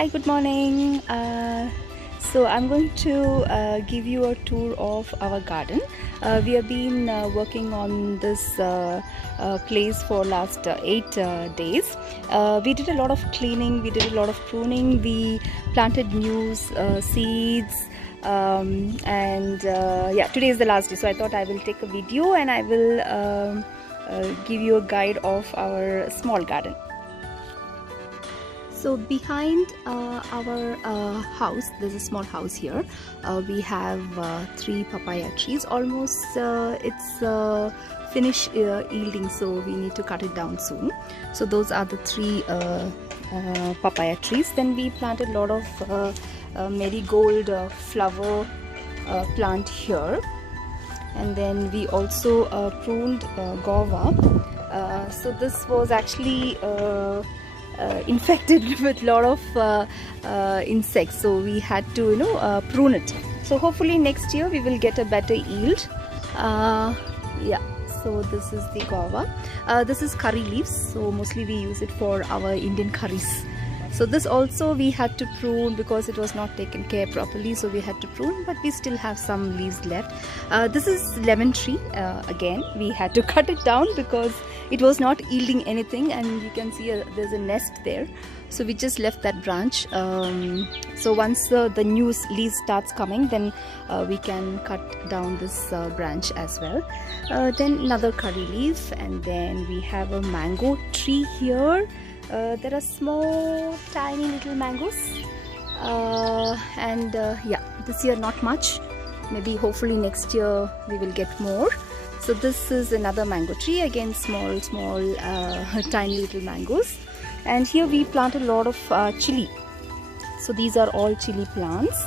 Hi, good morning. So I'm going to give you a tour of our garden. We have been working on this place for last 8 days. We did a lot of cleaning, we did a lot of pruning, we planted new seeds, and yeah, today is the last day, so I thought I will take a video and I will give you a guide of our small garden. So behind our house, there's a small house here. We have 3 papaya trees. Almost it's finished yielding, so we need to cut it down soon. So those are the 3 papaya trees. Then we planted a lot of marigold flower plant here. And then we also pruned guava. So this was actually infected with a lot of insects, so we had to prune it. So hopefully next year we will get a better yield. Yeah, so this is the guava. This is curry leaves, so mostly we use it for our Indian curries. So this also we had to prune because it was not taken care properly, so we had to prune, but we still have some leaves left. This is lemon tree. Again, we had to cut it down because it was not yielding anything, and you can see there's a nest there, so we just left that branch. So once the new leaves starts coming, then we can cut down this branch as well. Then another curry leaf, and then we have a mango tree here. There are small tiny little mangoes, and yeah, this year not much. Maybe hopefully next year we will get more. So this is another mango tree, again small tiny little mangoes. And here we planted a lot of chili. So these are all chili plants.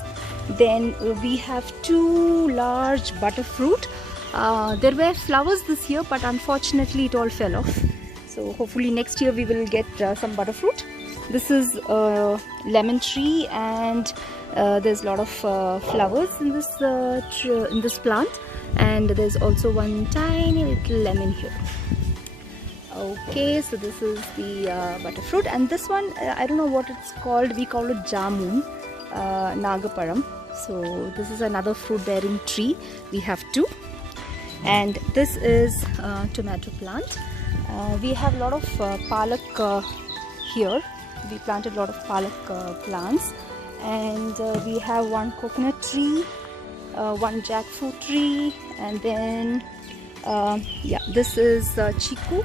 Then we have 2 large butterfruit. There were flowers this year, but unfortunately it all fell off. So hopefully next year we will get some butterfruit. This is a lemon tree, and there's a lot of flowers in this plant, and there's also one tiny little lemon here. Okay, so this is the butterfruit, and this one I don't know what it's called. We call it jamun, nagaparam. So this is another fruit bearing tree. We have 2, and this is tomato plant. We have a lot of palak here. We planted a lot of palak plants, and we have 1 coconut tree, 1 jackfruit tree, and then yeah, this is chiku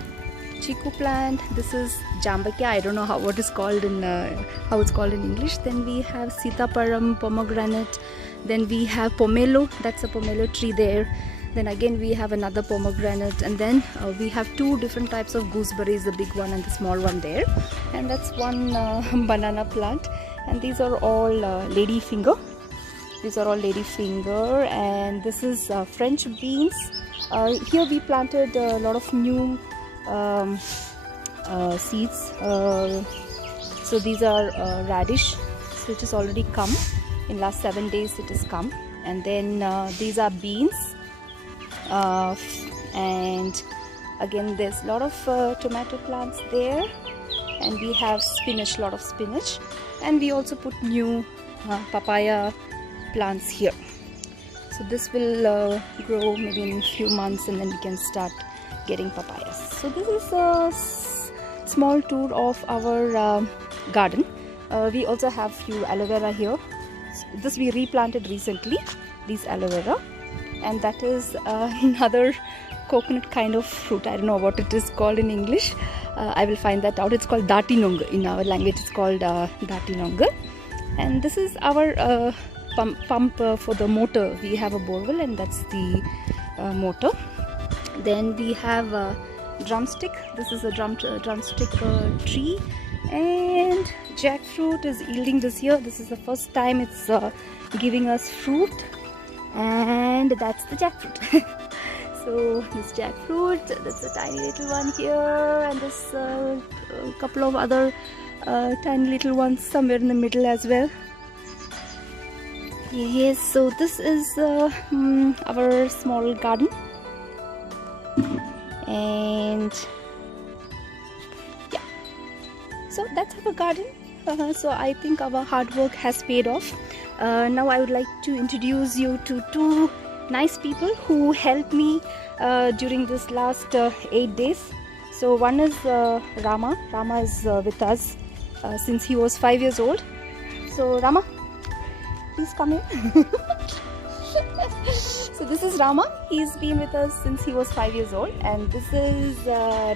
plant. This is jambakya. I don't know how it's called in English. Then we have sitaparam, pomegranate. Then we have pomelo. That's a pomelo tree there. Then again we have another pomegranate, and then we have 2 different types of gooseberries, the big one and the small one there. And that's 1 banana plant, and these are all lady finger. These are all lady finger, and this is French beans. Here we planted a lot of new seeds. So these are radish, so it has already come. In last 7 days it has come. And then these are beans. And again there's a lot of tomato plants there, and we have spinach, lot of spinach, and we also put new papaya plants here. So this will grow maybe in a few months, and then we can start getting papayas. So this is a small tour of our garden. We also have few aloe vera here. This we replanted recently, these aloe vera. And that is another coconut kind of fruit. I don't know what it is called in English. I will find that out. It's called datinong. In our language it's called datinong. And this is our pump for the motor. We have a borewell, and that's the motor. Then we have a drumstick. This is a drumstick tree, and jackfruit is yielding this year. This is the first time it's giving us fruit. And that's the jackfruit. So this jackfruit, that's a tiny little one here, and there's a couple of other tiny little ones somewhere in the middle as well. Yes, so this is our small garden, and yeah, so that's our garden. So I think our hard work has paid off. Now I would like to introduce you to two nice people who helped me during this last 8 days. So one is Rama. Rama is with us since he was 5 years old. So Rama, please come in. So this is Rama. He's been with us since he was 5 years old, and this is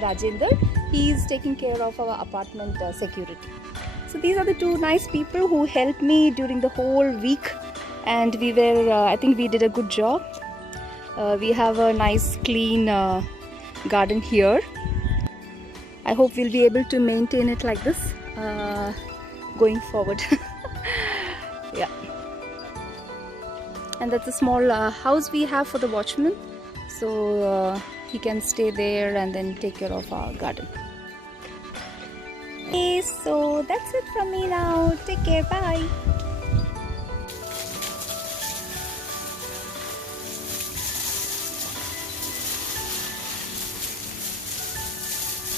Rajender. He's taking care of our apartment security. So these are the two nice people who helped me during the whole week, and we were I think we did a good job. We have a nice clean garden here. I hope we'll be able to maintain it like this going forward. Yeah. And that's a small house we have for the watchman, so he can stay there and then take care of our garden. Okay, so that's it from me now. Take care, bye.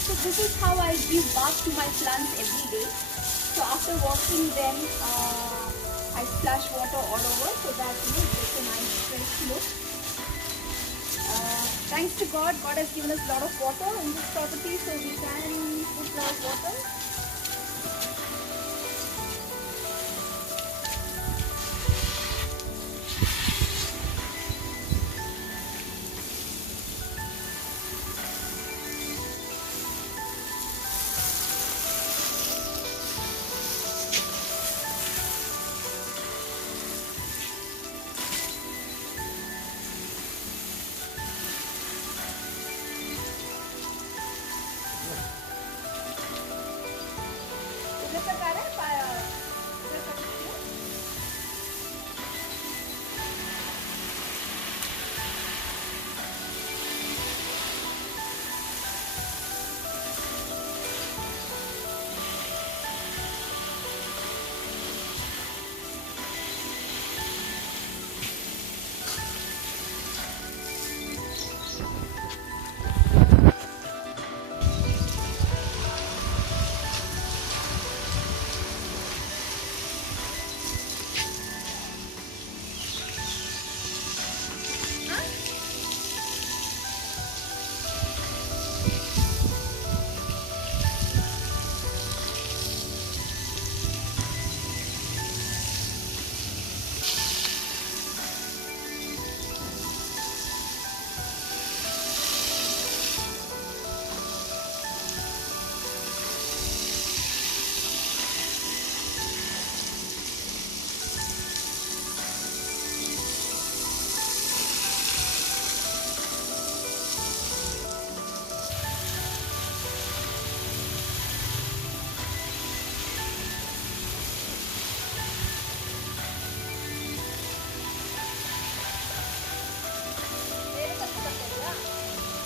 So this is how I give bath to my plants every day. So after watering them, I splash water all over so that it gets a nice fresh look. Thanks to God, God has given us a lot of water in this property, so we can put a lot of water.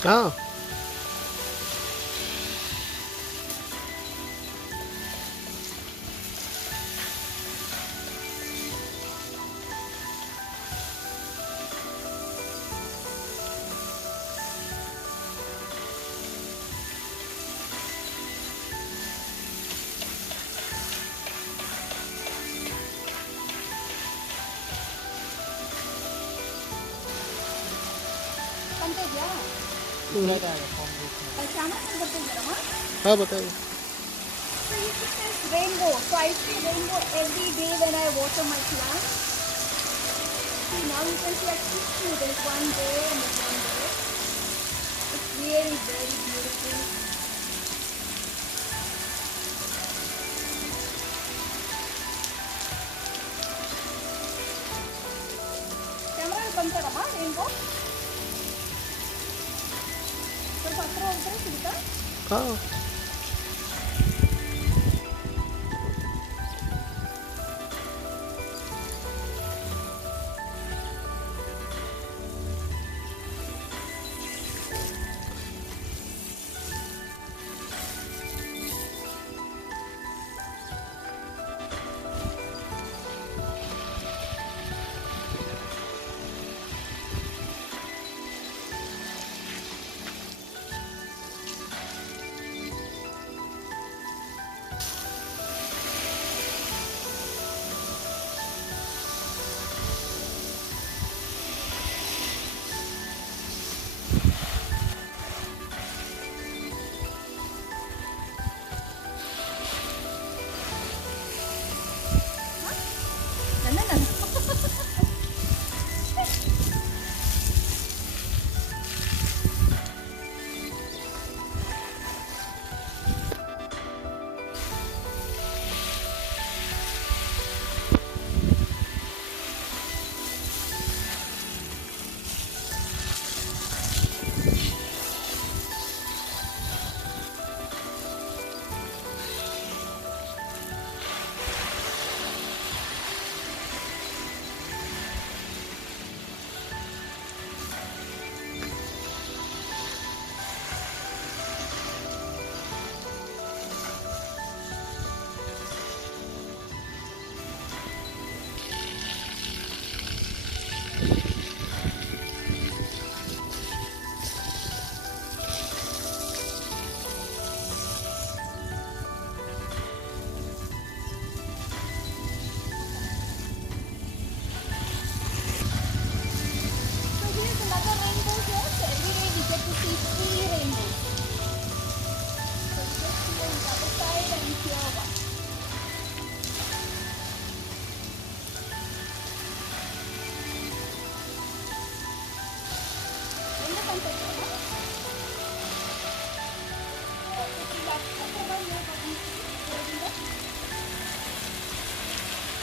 Ah. हाँ बताइए. So you see this rainbow. So I see rainbow every day when I water my plants. See, now you can see actually two. There's one there and there's one there. It's really very beautiful. Camera बंद करा rainbow. So पत्थर उधर सीधा. हाँ.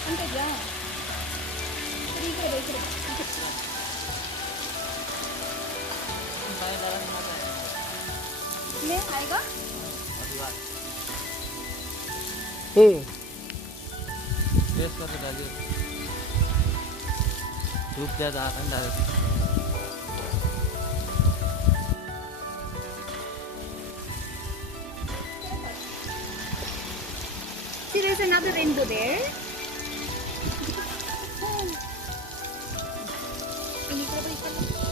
Uncle ले आएगा test करके डालिए धूप ज़्यादा आ रहा है direct See, there's another rainbow there. Ini